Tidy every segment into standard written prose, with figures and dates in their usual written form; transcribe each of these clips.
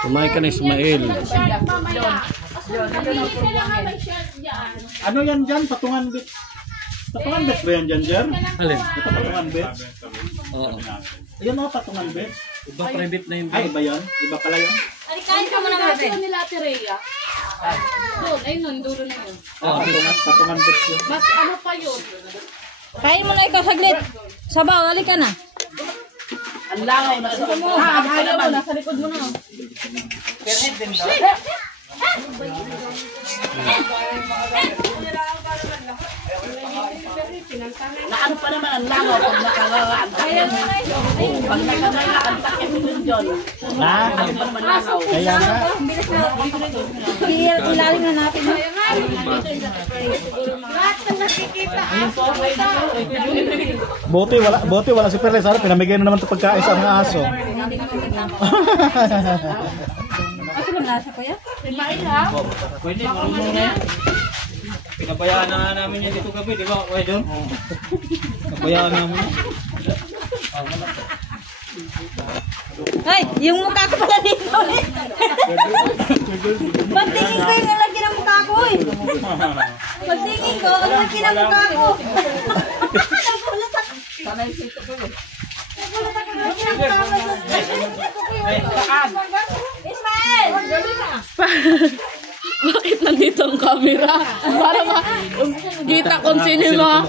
Kumain ka na, Ismael. Ano yan dyan? Patungan bit. Patungan bit ba yan dyan, Jer? Alin? Ito patungan bit. Oo. Ayun o, patungan bit. Ibang private na yun. Ay, iba yan? Iba pala yun? Kain ka muna mga bebe. Nila Ate Rhea. Doon, ayun nun, dulo na yun. Patungan bit yun. Mas ano pa yun? Kain mo na ikaw saglit. Sabaw, halika na. Ang langaw na sa mo. Ayaw mo, nasa likod mo na. Perhet din daw. Naano pa naman ang langaw pag nakalaan. Pag nakalaan, takip mo dun. Ano pa naman langaw. Kaya nga. Ilalim na natin. Lahat na nakikita. Buti wala si Perles. Pinamigay na naman ito pagkain sa mga aso. Ako lang nasa ko yan? Pwede, marunong na yan. Pinabayaan na nga namin yan dito gabi, di ba? Pwede doon? Pinabayaan namin. Ay, yung mukha ko pala dito eh. Pagtingin ko yung laki ng mukha ko eh. Pagtingin ko, ang laki ng mukha ko. Nagulat ako. Nagulat ako ng laki ng mukha ko. Ismael! Bakit nandito ang camera? Para makita kung sino yung mga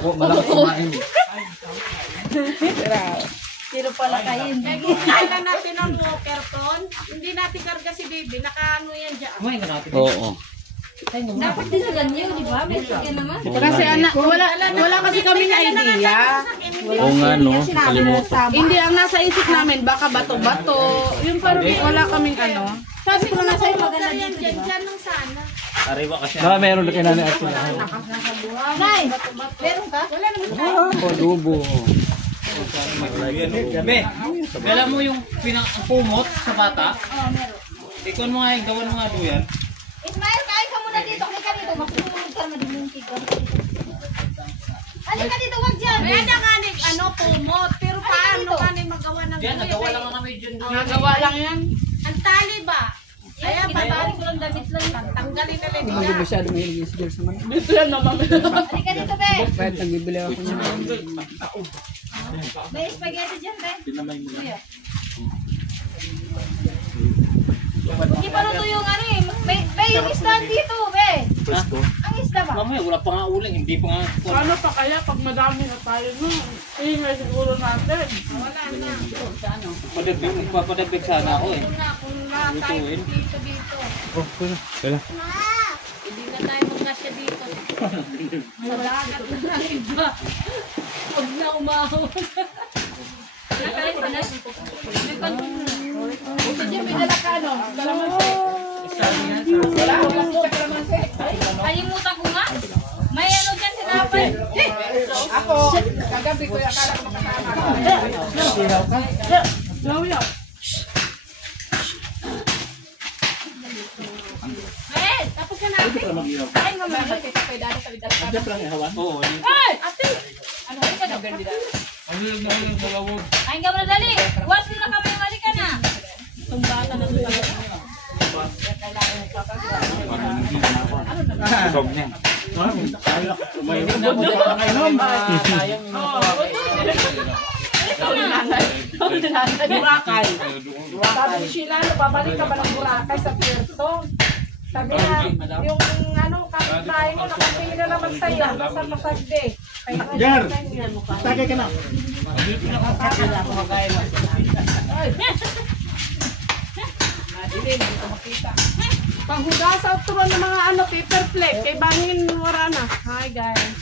Sino pala kayo? Kailan natin ang walker ton? Hindi natin karga si baby. Nakaano yan dyan. Kumain ka natin. Oo. Dapat din sa ganyan, di ba? May sige naman. Kasi anak, wala kasi kami na idea. Oo nga, no? Kalimutan. Hindi, ang nasa isip namin, baka bato-bato. Yung parang wala kaming ano. Sabi ko na sa'yo, maganda Yan dito. dyan nung sana. Ariwa kasi. Meron na kinani at Nay, meron ka? Wala naman. Adobo. Gabi, alam mo yung pinakapumot sa bata? Oo, meron. Ikon mo nga yung gawan mo nga doon. Ismael, kain ka muna dito. Halika dito. Magsumunod ka madimungkig ka. Halika dito, wag dyan. May nanganig pumot. Pero paano kani magawa ng Yan, nagawa lang nga kami dyan. Nagawa lang yan. Ang tali ba? Kaya babalik ko lang damit lang. Tanggalin na lang nila. Masyado mahilig yung sigil sa manok. Dito yan naman. Halika dito, be. Kahit nagbibili ako niya. May spaghetti dyan, be. Kuya. Hindi pa luto yung ano eh. Be, yung isda dito, be. Ang isda ba? Mamaya, wala pa nga uling, hindi pa nga. Paano pa kaya pag madami na tayo nun? Ingay siguro natin. Wala na. Papadabig sana ako eh. Kung lahat tayo dito. Oh, kaya. Hindi na tayo magkasya dito. Malagat na lang iba. Huwag na umahon. Nakalit pa na. May dala ka ano? Kalimutan ko nga. May ano dyan sinapay. Ako, kagabi ko yung akala ko makasama. Yaw. Ben, tapos ka natin. Kain mo muna. Diyan lang ihawan. Oo. Hey, ate. Ano ka na? Kain ka muna dali. Buwas na kami. Halika na. Tumbata na ito talaga. Kusog niya. Burakay. Sabi ni Sheila, babalik ka ba ng Burakay sa Puerto? Sabi na, yung kapitbahay mo, nakapili na naman sa'yo. Basta masagde. Jer, tagay ka na. Panghugasaw turon ng mga paper plate. Kay bangin wala na. Hi guys.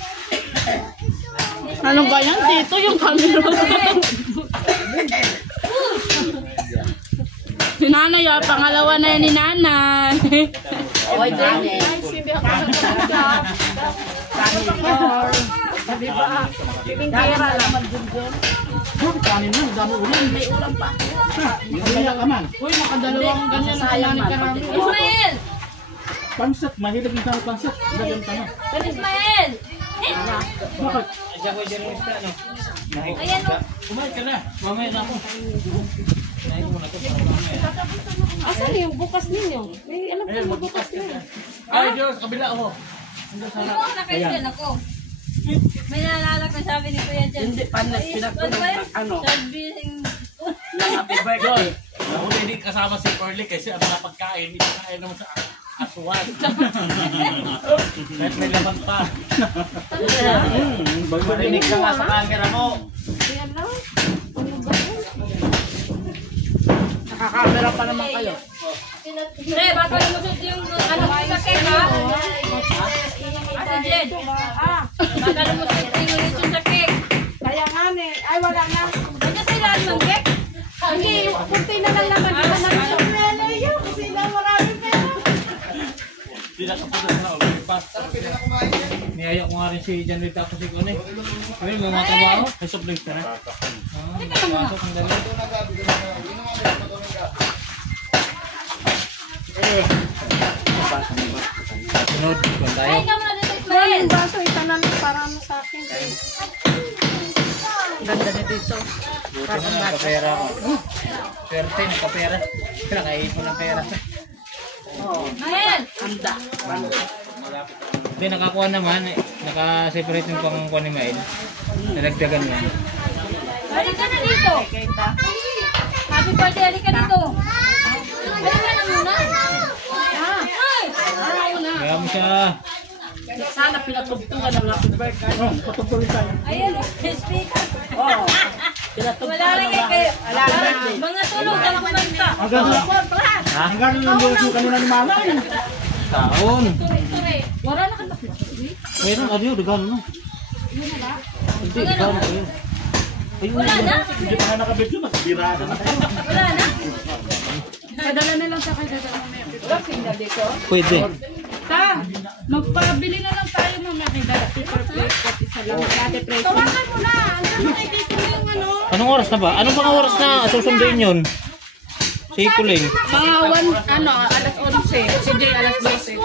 Ano ba yan? Dito yung camera. Si Nanay, pangalawa na yan ni Nanay. Oy, Jenny. Guys, hindi ako nagkakita. Di ba? Tingkira lang. Kanin na, dami ulam. May ulam pa. Kaya ka man. Uy, nakadalawang ganyan na kailangan karami. Ismael! Pansat, mahilig din sa pansat. Lagyan ka na. Ben Ismael! Bakit? Diyan ko dyan yung ano. Ayan o. Kumain ka na. Mamaya na ako. Asan yung bukas ninyo? May alam ko yung bukas ninyo. Ay, Diyos, kabila ako. Oo, nakaisyan ako. May naalala ko sabi ni Kuya dyan. Hindi, panas ano? Sabi Happy birthday. Ako hindi kasama si Pearly kasi ang mga pagkain, ipakain naman sa aswan. Kahit may laman pa. Marinig ka nga sa camera mo. Ayan lang. Ano ba yun? Nakakamera pa naman kayo. Pre, baka lumusot yung ano sa cake ha? Ate Jen, baka lumusot yung lumusot sa cake. Kaya nga eh. Ay, wala na. Ano sa ilalim ng cake? Hindi, kunti na lang naman. Ito na lang sa Leleyo. Kasi na maraming pera. Hindi na kapudas na ulipas. Niyaya ko nga rin si Jan Rita ako si Kone. Ay, may mga trabaho. May supplies ka na. Pasok ang dali. Sunod, kung tayo. Ay, ikaw muna dito, Well, Ismael. yung baso, ito na lang para ano sa akin. Ganda na dito. Buti na lang, kapera ko. Swerte, kapera. Pinakaipon ng pera. Ismael. Hindi, nakakuha naman. Naka-separate yung pangkuha ni Mael. Nalagdagan mo. Balik ka na dito. Happy birthday, halik ka dito. Balik ka na muna. Ay! Kaya mo siya. Sana pinatugtungan ng happy birthday. Patugtugin tayo. Ayan, speaker. Oo. Wala lang kayo. Mga tulog na kumanta. Hanggang lang yung kanina ni Mama. Taon. Wala na kanta. Meron, adiyo, regalo no. Hindi, regalo ko yun. Wala na? Hindi pa nga nakabit yun. Birada na. Wala na? Padala na lang sa kanya. Wala sinda dito. Pwede. Ta, magpabili na lang tayo mamaya kay Dati per plate. Pati sa lang. Dati plate. Tawakan mo na. Ano kay dito yung ano? Anong oras na ba? Anong pang oras na susunduin yun? Si Kuling. Mga alas 11. Si Jay alas 12.